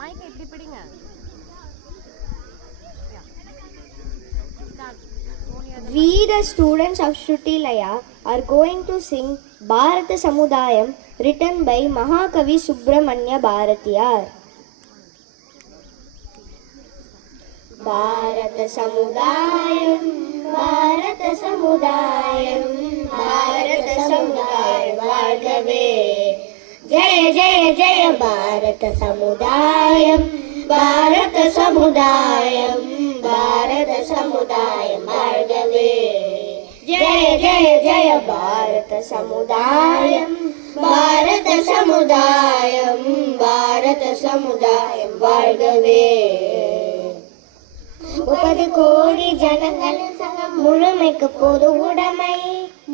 Mic இப்படி பிடிங்க Yeah. Start. Sonia, the We, the students of Shrutilaya, are going to sing Bharata Samudayam written by Mahakavi Subramanya Bharatiyar. Bharata Samudayam, Bharata Samudayam, Jaya Jaya Jaya பாரத சமுதாயம் பாரத சமுதாயம் பாரத சமுதாயம் ஜெய ஜெய ஜெய பாரத சமுதாயம் பாரத சமுதாயம் பாரத சமுதாயம் வாழ்கவே முப்பது கோடி ஜனங்கள் முழுமைக்கு பொது உடமை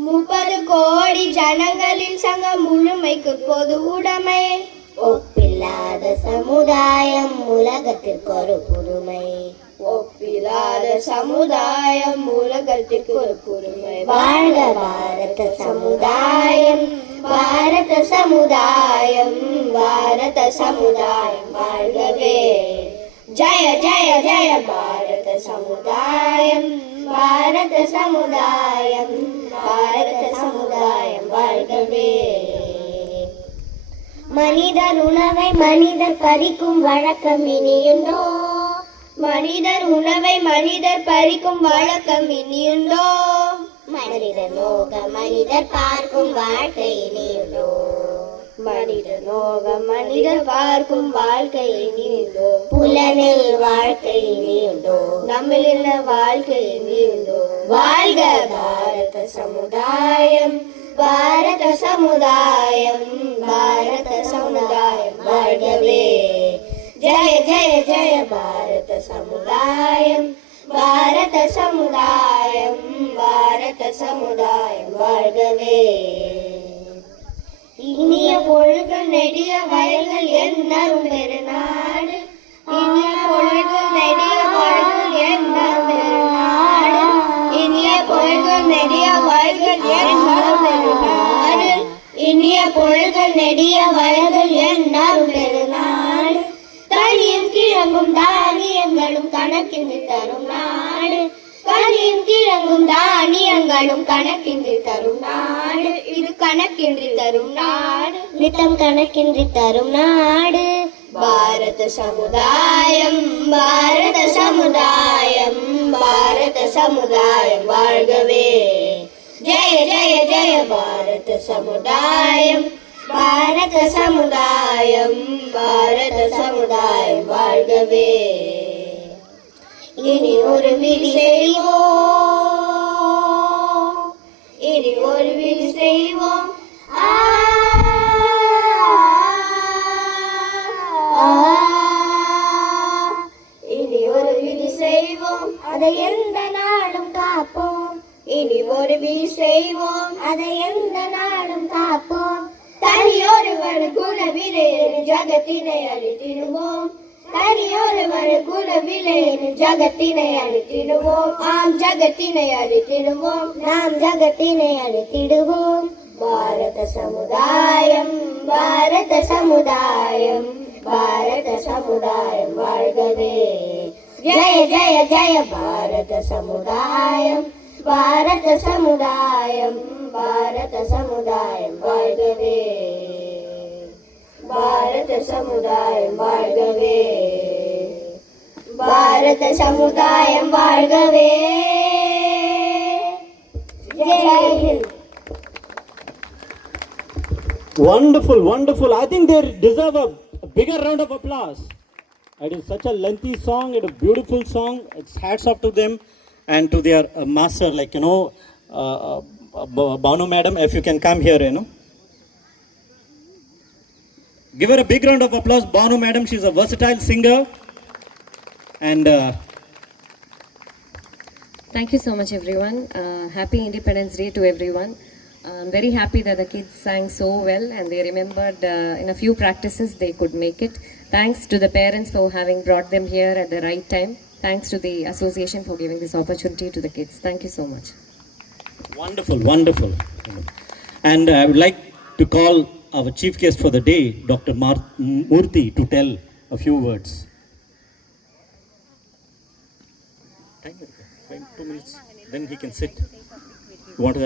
முப்பது கோடி ஜனங்களின் சங்கம் முழுமைக்கு பொது உடைமை. ஒப்பில்லாத சமுதாயம் உலகத்திற்கு ஒரு புதுமை. ஒப்பில்லாத சமுதாயம் உலகத்திற்கு ஒரு புதுமை. வாழ்க பாரத சமுதாயம் பாரத சமுதாயம் பாரத சமுதாயம் வாழ்கவே. ஜய ஜய ஜய பாரத சமுதாயம் பாரத சமுதாயம் பாரத சமுதாயம் வாழ்கவே. மனிதர் உணவை மனிதர் பறிக்கும் வழக்கம் இனியுண்டோ மனிதர் உணவை மனிதர் பறிக்கும் வழக்கம் இனியுண்டோ மனிதர் நோக மனிதர் பார்க்கும் வாழ்க்கை இனியுண்டோ மனிதர் நோக மனிதர் பார்க்கும் வாழ்க்கை இனியுண்டோ புலனில் வாழ்க்கை இனியுண்டோ நம்மில் வாழ்க்கை இனியுண்டோ வாழ்க பாரத சமுதாயம் பாரத சமுதாயம் பாரத சமுதாயம் வாழ்கவே ஜய ஜய ஜய பாரத சமுதாயம் பாரத சமுதாயம் பாரத சமுதாயம் வாழ்கவே பொழுக நெடிய வயல்கள் என்னரும் பெருநாடு இனிய பொழுக நெடிய வயல்கள் என்னரும் பெருநாடு இனிய பொழுக நெடிய வயல்கள் என்னரும் பெருநாடு இனிய பொழுக நெடிய வயல்கள் என்னரும் பெருநாடு தனியும் கிழங்கும் தானியங்களும் கணக்கின்றி தரும் நாடு கனியும் கிழங்கும் தானியங்களும் கணக்கின்றி தரும் நாடு. இது கணக்கின்றி தரும் நாடு. நித்தம் கணக்கின்றி தரும் நாடு. பாரத சமுதாயம் பாரத சமுதாயம் பாரத சமுதாயம் வாழ்கவே. ஜெய ஜெய ஜெய பாரத சமுதாயம் பாரத சமுதாயம் பாரத சமுதாயம் வாழ்கவே. இனி ஒரு விதி செய்வோம். இனி ஒரு விதி செய்வோம். இனி ஒரு விதி செய்வோம். அதை எந்த நாளும் காப்போம். இனி ஒரு விதி செய்வோம். அதை எந்த நாளும் காப்போம். தனியொருவர் குணவிலே ஜகத்தினை அழித்திடுவோம். തനിയൊരു മഴക്കുലവിലേന് ജഗത്തിനെ അടുത്തിടുവോം ആം ജഗത്തിനെ അടുത്തിടുവോം നാം ജഗത്തിനെ അടുത്തിടുവോം ഭാരത സമുദായം ഭാരത സമുദായം ഭാരത സമുദായം വാഴ്കവേ. ജയ ജയ ജയ ഭാരത സമുദായം ഭാരത സമുദായം ഭാരത സമുദായം വാഴ്കവേ. பாரத சமுதாயம் வாழ்கவே பாரத சமுதாயம் வாழ்கவே Jai Hind Wonderful, wonderful. I think they deserve a bigger round of applause. It is such a lengthy song, it's a beautiful song. It's hats off to them and to their uh, master, like, you know, uh, uh, B- Banu madam, if you can come here, you know. Give her a big round of applause. Banu madam, she's a versatile singer. And uh, Thank you so much, everyone. Uh, happy Independence Day to everyone. I'm very happy that the kids sang so well and they remembered uh, in a few practices they could make it. Thanks to the parents for having brought them here at the right time. Thanks to the association for giving this opportunity to the kids. Thank you so much. Wonderful, wonderful. And I would like to call our chief guest for the day, Dr. Mar- Murthy, to tell a few words. Time, two minutes. Then he can sit. You want to